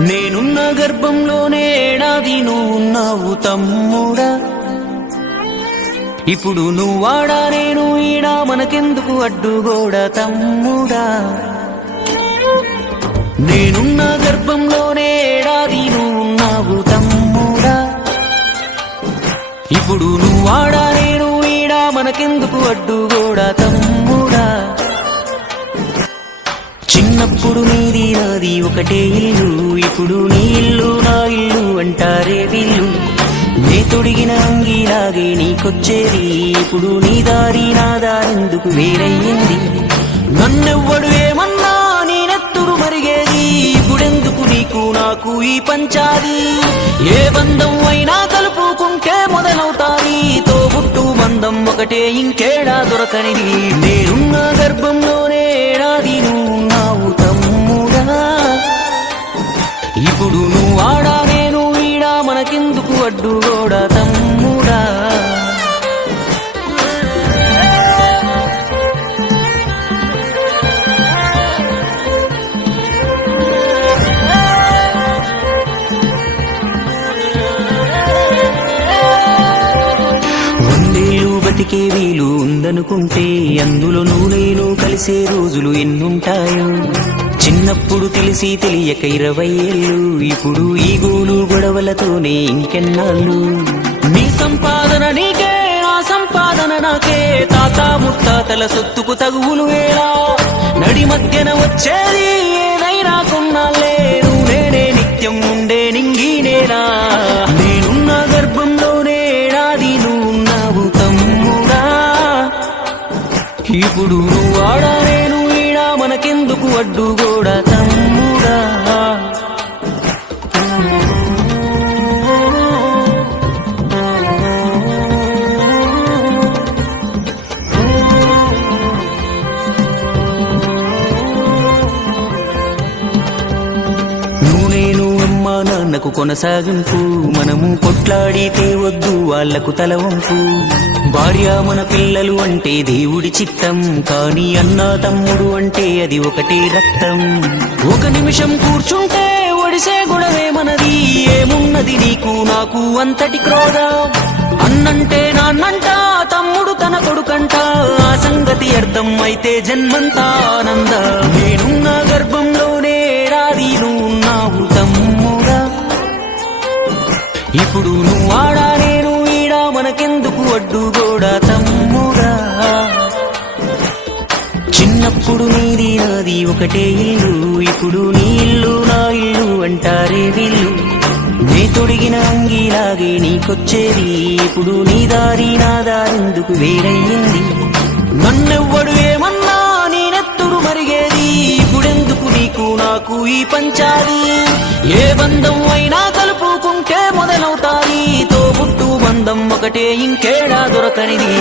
నేనున్న గర్భంలోనే ఏడాది నువ్వున్నావు తమ్ముడా. ఇప్పుడు నువ్వాడా నేను ఈడా మనకెందుకు అడ్డుగోడా తమ్ముడా. నేనున్న గర్భంలోనే ఏడాది నువ్వున్నావు తమ్ముడా. ఇప్పుడు నువ్వాడా నేను ఈడా మనకెందుకు అడ్డుగోడా తమ్ముడా. చిన్నప్పుడు నీది నాది ఒకటే ఇల్లు, ఇప్పుడు నీ ఇల్లు నా ఇల్లు అంటారే వీళ్ళు. నే తొడిగిన అంగిలాగే నీకొచ్చేది, ఇప్పుడు నీ దారి నా దారెందుకు వేరయ్యింది. నన్నెవ్వడు ఏమన్నా నీ నెత్తురు మరిగేది, ఇప్పుడెందుకు నీకు నాకు ఈ పంచాది. ఏ బంధం అయినా కలుపుకుంటే మొదలవుతాది, తోబుట్టు బంధం ఒకటే ఇంకేడా దొరకనిది. నేనున్న గర్భంలోనే ఏడాది నువ్వున్నావు తమ్ముడా. ఇప్పుడు నువ్వాడా నేను ఈడా మనకెందుకు అడ్డుగోడా తమ్ముడా. బతికే వీలు ఉందనుకుంటే అందులో నువ్వు నేను కలిసే రోజులు ఎన్నుంటాయో. చిన్నప్పుడు తెలిసి తెలియక 20 ఏళ్ళు, ఇప్పుడు ఈ గోలు గొడవలతోనే ఇంకెన్నాళ్ళు. నీ సంపాదన నీకే ఆ సంపాదన నాకే, తాత ముత్తాతల సొత్తుకు తగువులు వేలా. నడి మధ్యన వచ్చేది ఏదైనా కొన్నాళ్ళే, నువ్వు నేనే నిత్యం ఉండే నింగినేలా. నేనున్న గర్భంలోనే ఏడాది నువ్వున్నావు తమ్ముడా. ఇప్పుడు నువ్వాడా నేను ఈడా మనకెందుకు అడ్డుగోడా తమ్ముడా. నాన్నకు కొనసాగింపు, మనము కొట్లాడితే వద్దు వాళ్లకు తల వంపు. భార్య మన పిల్లలు అంటే దేవుడి చిత్తం, కానీ అన్నా తమ్ముడు అంటే అది ఒకటే రక్తం. ఒక నిమిషం కూర్చుంటే ఒడిసే గొడవే మనది, ఏమున్నది నీకు నాకు అంతటి క్రోధం. అన్నంటే నాన్నంట, తమ్ముడు తన కొడుకంట, ఆ సంగతి అర్థం అయితే జన్మంతా ఆనంద. నేనున్న గర్భంలోనే ఏడాది నువ్వున్నావు తమ్ముడా. ఇప్పుడు నువ్వాడా నేను ఈడా మనకెందుకు అడ్డుగోడా తమ్ముడా. చిన్నప్పుడు నీది నాది ఒకటే ఇల్లు, ఇప్పుడు నీ ఇల్లు నా ఇల్లు అంటారే వీళ్ళు. నే తొడిగిన అంగిలాగే నీకొచ్చేది, ఇప్పుడు నీ దారి నా దారెందుకు వేరయ్యింది. నన్నెవ్వడు ఏమన్నా నీ నెత్తురు మరిగేది, ఇప్పుడెందుకు నీకు నాకు ఈ పంచాది. ఏ బంధం అయినా కలుపుకుంటే మొదలవుతాది, తోబుట్టు బంధం ఒకటే ఇంకేడా దొరకనిది.